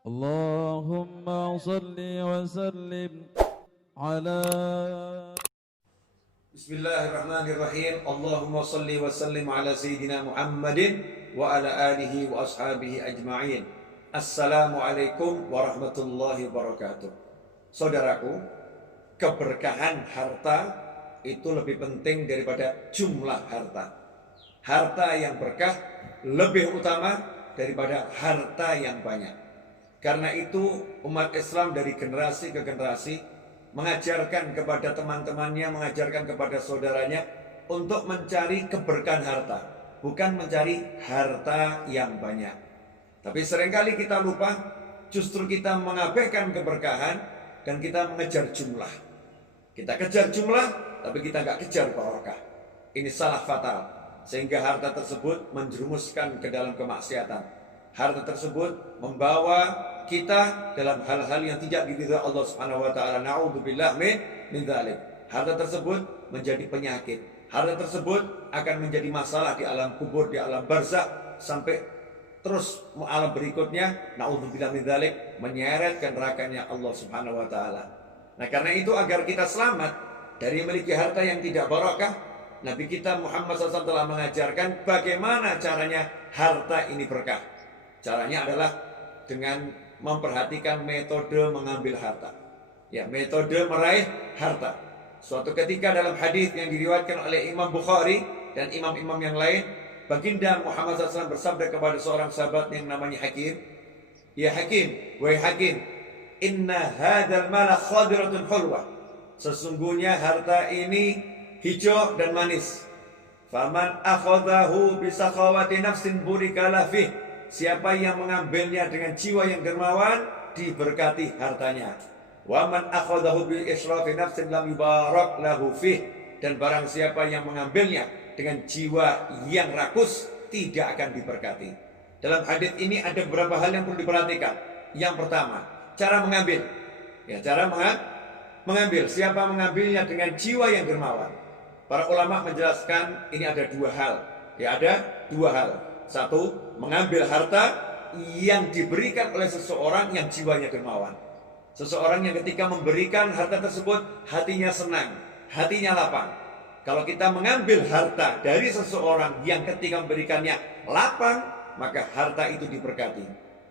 اللهم صل وسلم على. Bismillahirrahmanirrahim. Allahumma salli wa sallim ala Sayyidina Muhammadin wa ala alihi wa ashabihi ajma'in. Assalamualaikum warahmatullahi wabarakatuh. Saudaraku, keberkahan harta itu lebih penting daripada jumlah harta. Harta yang berkah lebih utama daripada harta yang banyak. Karena itu umat Islam dari generasi ke generasi mengajarkan kepada teman-temannya, mengajarkan kepada saudaranya untuk mencari keberkahan harta, bukan mencari harta yang banyak. Tapi seringkali kita lupa, justru kita mengabaikan keberkahan dan kita mengejar jumlah. Kita kejar jumlah, tapi kita nggak kejar barokah. Ini salah fatal, sehingga harta tersebut menjerumuskan ke dalam kemaksiatan. Harta tersebut membawa kita dalam hal-hal yang tidak diridhoi Allah Subhanahu wa taala. Na'udzubillah min dzalik. Harta tersebut menjadi penyakit. Harta tersebut akan menjadi masalah di alam kubur, di alam barzakh, sampai terus alam berikutnya, na'udzubillah min dzalik, menyeret ke nerakanya Allah Subhanahu wa taala. Nah, karena itu agar kita selamat dari memiliki harta yang tidak barokah, Nabi kita Muhammad SAW telah mengajarkan bagaimana caranya harta ini berkah. Caranya adalah dengan memperhatikan metode mengambil harta. Ya, metode meraih harta. Suatu ketika dalam hadis yang diriwayatkan oleh Imam Bukhari dan imam-imam yang lain, Baginda Muhammad SAW bersabda kepada seorang sahabat yang namanya Hakim, "Ya Hakim, wahai Hakim, inna hadzal mala khadiratun hulwah." Sesungguhnya harta ini hijau dan manis. Faman akhadhahu bisakhawati nafsin burikalah fih. Siapa yang mengambilnya dengan jiwa yang dermawan, diberkati hartanya. Wa man akhadahu bi israfi nafsin lam yubarak lahu fih. Dan barang siapa yang mengambilnya dengan jiwa yang rakus, tidak akan diberkati. Dalam hadis ini ada beberapa hal yang perlu diperhatikan. Yang pertama, cara mengambil. Ya, cara mengambil. Siapa mengambilnya dengan jiwa yang dermawan? Para ulama menjelaskan ini ada dua hal. Ya, ada dua hal. Satu, mengambil harta yang diberikan oleh seseorang yang jiwanya dermawan. Seseorang yang ketika memberikan harta tersebut, hatinya senang, hatinya lapang. Kalau kita mengambil harta dari seseorang yang ketika memberikannya lapang, maka harta itu diberkati.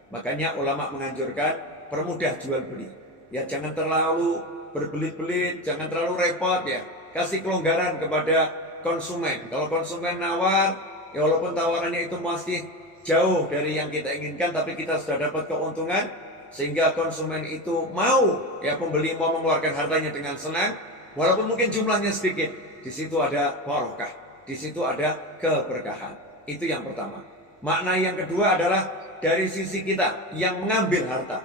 Makanya ulama menganjurkan permudah jual beli. Ya, jangan terlalu berbelit-belit, jangan terlalu repot ya. Kasih kelonggaran kepada konsumen. Kalau konsumen nawar, ya walaupun tawarannya itu masih jauh dari yang kita inginkan, tapi kita sudah dapat keuntungan sehingga konsumen itu mau, ya pembeli mau mengeluarkan hartanya dengan senang, walaupun mungkin jumlahnya sedikit. Di situ ada barokah, di situ ada keberkahan. Itu yang pertama. Makna yang kedua adalah dari sisi kita yang mengambil harta.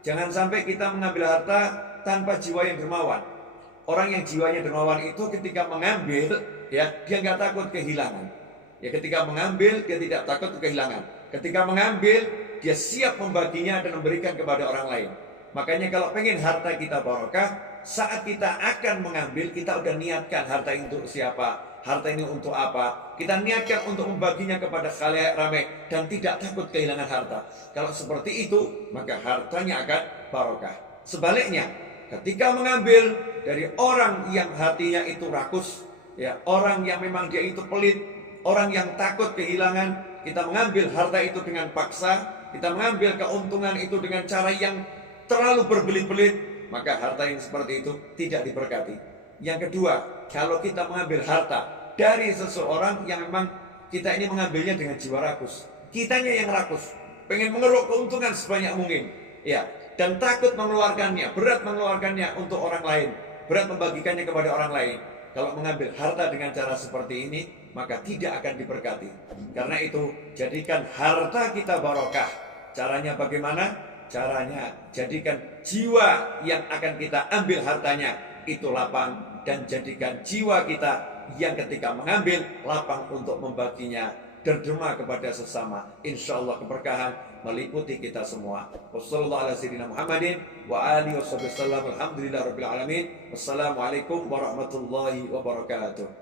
Jangan sampai kita mengambil harta tanpa jiwa yang dermawan. Orang yang jiwanya dermawan itu ketika mengambil, ya dia nggak takut kehilangan. Ya, ketika mengambil, dia tidak takut kehilangan. Ketika mengambil, dia siap membaginya dan memberikan kepada orang lain. Makanya kalau pengen harta kita barokah, saat kita akan mengambil, kita udah niatkan harta ini untuk siapa, harta ini untuk apa. Kita niatkan untuk membaginya kepada khalayak ramai dan tidak takut kehilangan harta. Kalau seperti itu, maka hartanya akan barokah. Sebaliknya, ketika mengambil dari orang yang hatinya itu rakus, ya orang yang memang dia itu pelit, orang yang takut kehilangan, kita mengambil harta itu dengan paksa, kita mengambil keuntungan itu dengan cara yang terlalu berbelit-belit, maka harta yang seperti itu tidak diberkati. Yang kedua, kalau kita mengambil harta dari seseorang yang memang kita ini mengambilnya dengan jiwa rakus, kitanya yang rakus, pengen mengeruk keuntungan sebanyak mungkin, ya, dan takut mengeluarkannya, berat mengeluarkannya untuk orang lain, berat membagikannya kepada orang lain. Kalau mengambil harta dengan cara seperti ini, maka tidak akan diberkati. Karena itu, jadikan harta kita barokah. Caranya bagaimana? Caranya jadikan jiwa yang akan kita ambil hartanya itu lapang, dan jadikan jiwa kita yang ketika mengambil lapang untuk membaginya, derma kepada sesama. Insya Allah keberkahan meliputi kita semua. Wassalamualaikum warahmatullahi wabarakatuh.